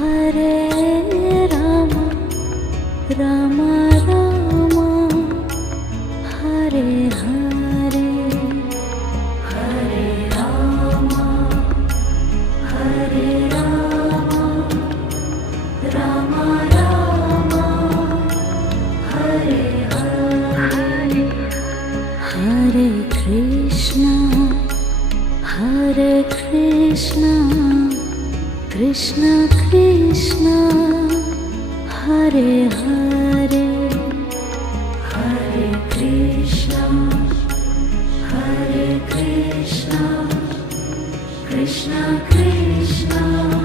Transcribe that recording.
Hare Rama, Rama Rama, Hare Hare, Hare Rama, Hare Rama, Rama Rama, Hare Hare, Hare Krishna, Hare Krishna, Krishna Krishna, Hare Hare, Hare Krishna, Hare Krishna, Krishna Krishna,